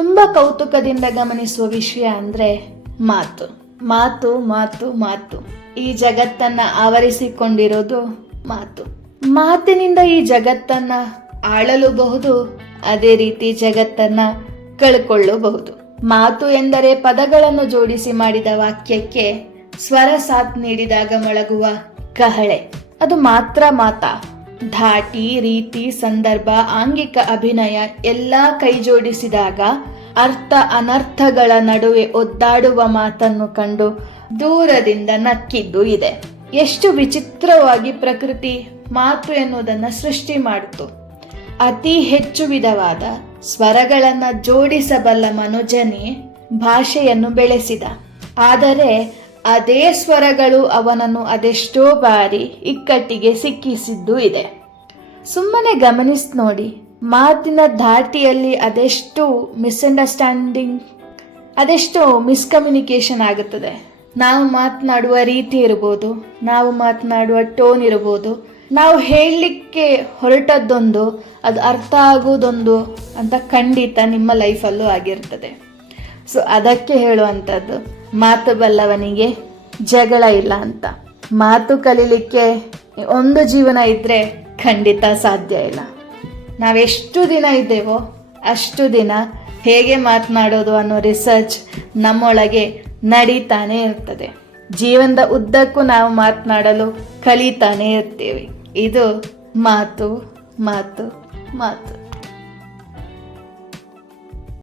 ತುಂಬಾ ಕೌತುಕದಿಂದ ಗಮನಿಸುವ ವಿಷಯ ಅಂದ್ರೆ ಮಾತು ಮಾತು ಮಾತು ಮಾತು. ಈ ಜಗತ್ತನ್ನ ಆವರಿಸಿಕೊಂಡಿರೋದು ಮಾತು. ಮಾತಿನಿಂದ ಈ ಜಗತ್ತನ್ನ ಆಳಲೂಬಹುದು, ಅದೇ ರೀತಿ ಜಗತ್ತನ್ನ ಕಳ್ಕೊಳ್ಳಬಹುದು. ಮಾತು ಎಂದರೆ ಪದಗಳನ್ನು ಜೋಡಿಸಿ ಮಾಡಿದ ವಾಕ್ಯಕ್ಕೆ ಸ್ವರ ಸಾಥ್ ನೀಡಿದಾಗ ಮೊಳಗುವ ಕಹಳೆ. ಅದು ಮಾತ್ರ ಮಾತಾ? ಧಾಟಿ, ರೀತಿ, ಸಂದರ್ಭ, ಆಂಗಿಕ ಅಭಿನಯ ಎಲ್ಲ ಕೈ ಜೋಡಿಸಿದಾಗ ಅರ್ಥ ಅನರ್ಥಗಳ ನಡುವೆ ಒದ್ದಾಡುವ ಮಾತನ್ನು ಕಂಡು ದೂರದಿಂದ ನಕ್ಕಿದ್ದು ಇದೆ. ಎಷ್ಟು ವಿಚಿತ್ರವಾಗಿ ಪ್ರಕೃತಿ ಮಾತು ಎನ್ನುವುದನ್ನ ಸೃಷ್ಟಿ ಮಾಡಿತು. ಅತಿ ಹೆಚ್ಚು ವಿಧವಾದ ಸ್ವರಗಳನ್ನ ಜೋಡಿಸಬಲ್ಲ ಮನುಜನೇ ಭಾಷೆಯನ್ನು ಬೆಳೆಸಿದ. ಆದರೆ ಅದೇ ಸ್ವರಗಳು ಅವನನ್ನು ಅದೆಷ್ಟೋ ಬಾರಿ ಇಕ್ಕಟ್ಟಿಗೆ ಸಿಕ್ಕಿಸಿದ್ದು ಇದೆ. ಸುಮ್ಮನೆ ಗಮನಿಸಿ ನೋಡಿ, ಮಾತಿನ ಧಾಟಿಯಲ್ಲಿ ಅದೆಷ್ಟು ಮಿಸ್ಅಂಡರ್ಸ್ಟ್ಯಾಂಡಿಂಗ್, ಅದೆಷ್ಟು ಮಿಸ್ಕಮ್ಯುನಿಕೇಶನ್ ಆಗುತ್ತದೆ. ನಾವು ಮಾತನಾಡುವ ರೀತಿ ಇರ್ಬೋದು, ನಾವು ಮಾತನಾಡುವ ಟೋನ್ ಇರ್ಬೋದು, ನಾವು ಹೇಳಲಿಕ್ಕೆ ಹೊರಟದ್ದೊಂದು ಅದು ಅರ್ಥ ಆಗುವುದೊಂದು ಅಂತ ಖಂಡಿತ ನಿಮ್ಮ ಲೈಫಲ್ಲೂ ಆಗಿರ್ತದೆ. ಸೊ ಅದಕ್ಕೆ ಹೇಳುವಂಥದ್ದು, ಮಾತು ಬಲ್ಲವನಿಗೆ ಜಗಳ ಇಲ್ಲ ಅಂತ. ಮಾತು ಕಲೀಲಿಕ್ಕೆ ಒಂದು ಜೀವನ ಇದ್ರೆ ಖಂಡಿತ ಸಾಧ್ಯ ಇಲ್ಲ. ನಾವೆಷ್ಟು ದಿನ ಇದ್ದೇವೋ ಅಷ್ಟು ದಿನ ಹೇಗೆ ಮಾತನಾಡೋದು ಅನ್ನೋ ರಿಸರ್ಚ್ ನಮ್ಮೊಳಗೆ ನಡೀತಾನೆ ಇರ್ತದೆ. ಜೀವನದ ಉದ್ದಕ್ಕೂ ನಾವು ಮಾತನಾಡಲು ಕಲಿತಾನೆ ಇರ್ತೀವಿ. ಇದು ಮಾತು ಮಾತು ಮಾತು.